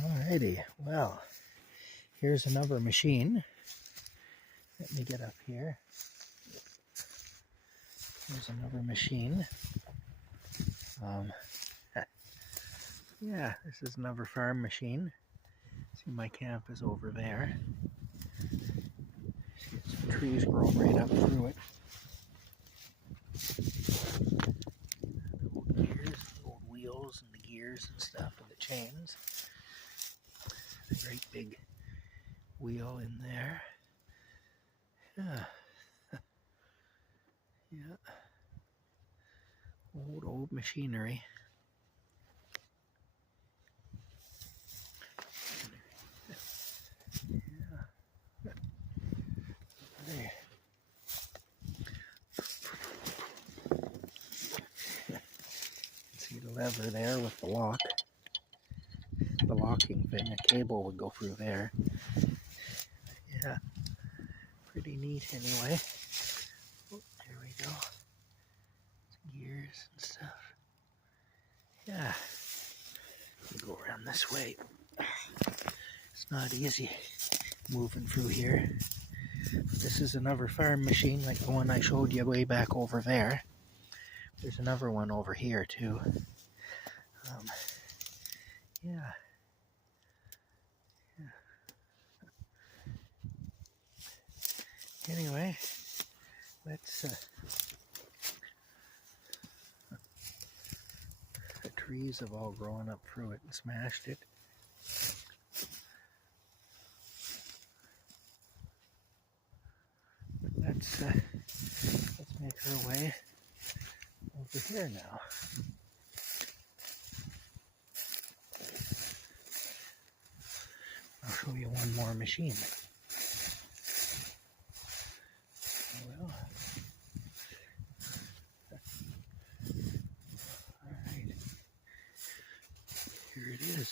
Alrighty, well, here's another machine. Let me get up here. Here's another machine. Yeah, this is another farm machine. See, my camp is over there. See, some trees grow right up through it. The old gears, the old wheels and the gears and stuff and the chains. A great big wheel in there. Yeah. Yeah. Old machinery. Yeah. There. See the lever there with the lock. The locking thing, a cable would go through there. Yeah. Pretty neat anyway. Oh, there we go. Gears and stuff. Yeah. We go around this way. It's not easy moving through here. This is another farm machine like the one I showed you way back over there. There's another one over here too. Yeah. Anyway, let's the trees have all grown up through it and smashed it. But let's make our way over here now. I'll show you one more machine. Well, alright. Here it is.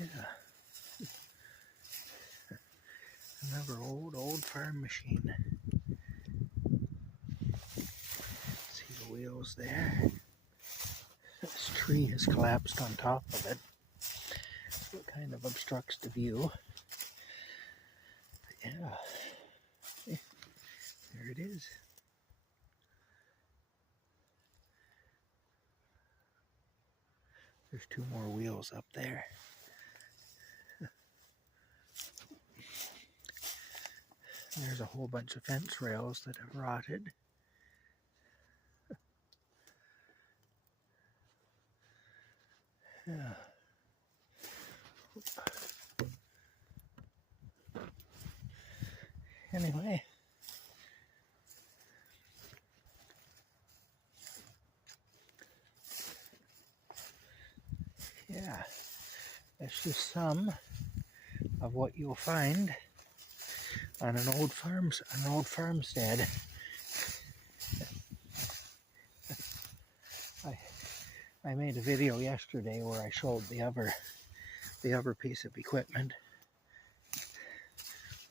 Yeah. Another old farm machine. See the wheels there? This tree has collapsed on top of it. So it kind of obstructs the view. But yeah. There it is. There's two more wheels up there. There's a whole bunch of fence rails that have rotted. Yeah. Anyway. Yeah. That's just some of what you'll find on an old farmstead. I made a video yesterday where I showed the other piece of equipment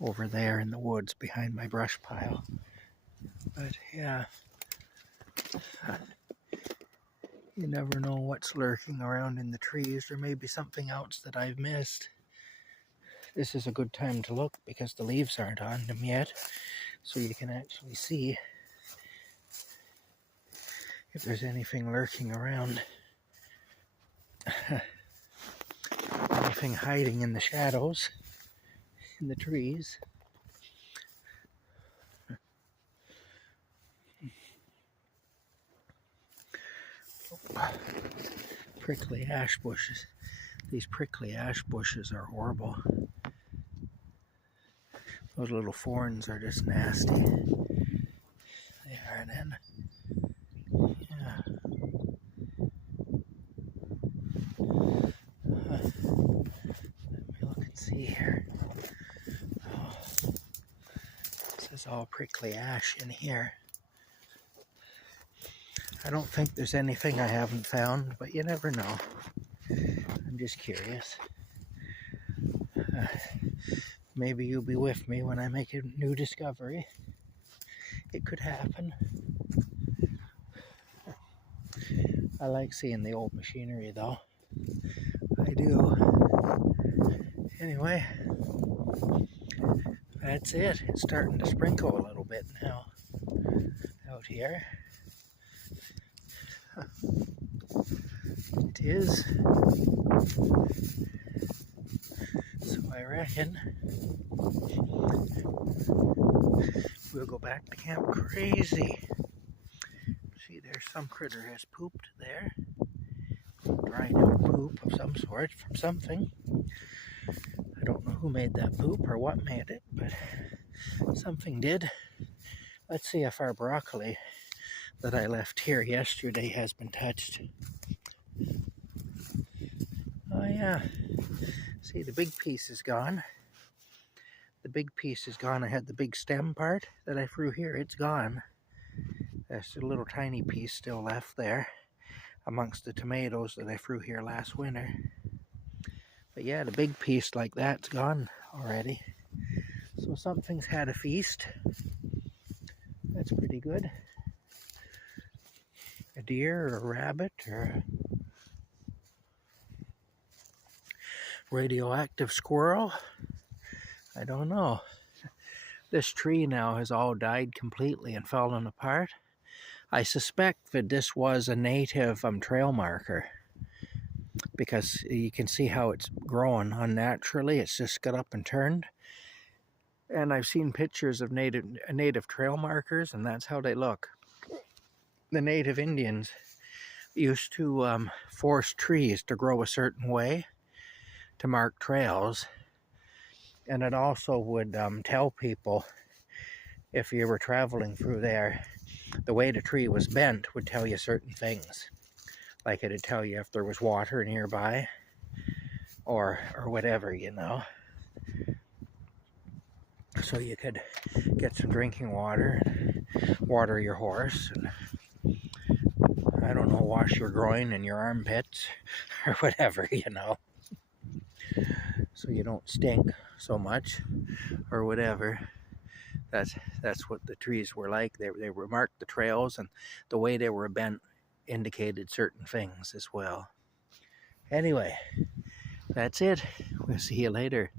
over there in the woods behind my brush pile. But yeah, you never know what's lurking around in the trees. There may be something else that I've missed. This is a good time to look because the leaves aren't on them yet, so you can actually see if there's anything lurking around. Anything hiding in the shadows in the trees. Prickly ash bushes. These prickly ash bushes are horrible. Those little thorns are just nasty. They are then. Yeah. Let me look and see here. Oh, this is all prickly ash in here. I don't think there's anything I haven't found, but you never know. I'm just curious. Maybe you'll be with me when I make a new discovery. It could happen. I like seeing the old machinery though. I they do. Anyway, that's it. It's starting to sprinkle a little bit now out here. It is. So I reckon we'll go back to Camp Crazy. See, there's some critter has pooped there. Dried out poop of some sort from something. I don't know who made that poop or what made it, but something did. Let's see if our broccoli that I left here yesterday has been touched. Oh yeah, see, the big piece is gone. The big piece is gone. I had the big stem part that I threw here. It's gone. There's a little tiny piece still left there amongst the tomatoes that I threw here last winter. But yeah, the big piece like that's gone already. So something's had a feast. That's pretty good. A deer or a rabbit or a radioactive squirrel. I don't know. This tree now has all died completely and fallen apart. I suspect that this was a native trail marker, because you can see how it's growing unnaturally. It's just got up and turned. And I've seen pictures of native trail markers, and that's how they look. The native Indians used to force trees to grow a certain way to mark trails. And it also would tell people, if you were traveling through there, the way the tree was bent would tell you certain things. Like it'd tell you if there was water nearby or whatever, you know. So you could get some drinking water, water your horse, and I don't know, wash your groin and your armpits or whatever, you know. So you don't stink so much or whatever. That's what the trees were like. They were marked the trails, and the way they were bent indicated certain things as well. Anyway, that's it. We'll see you later.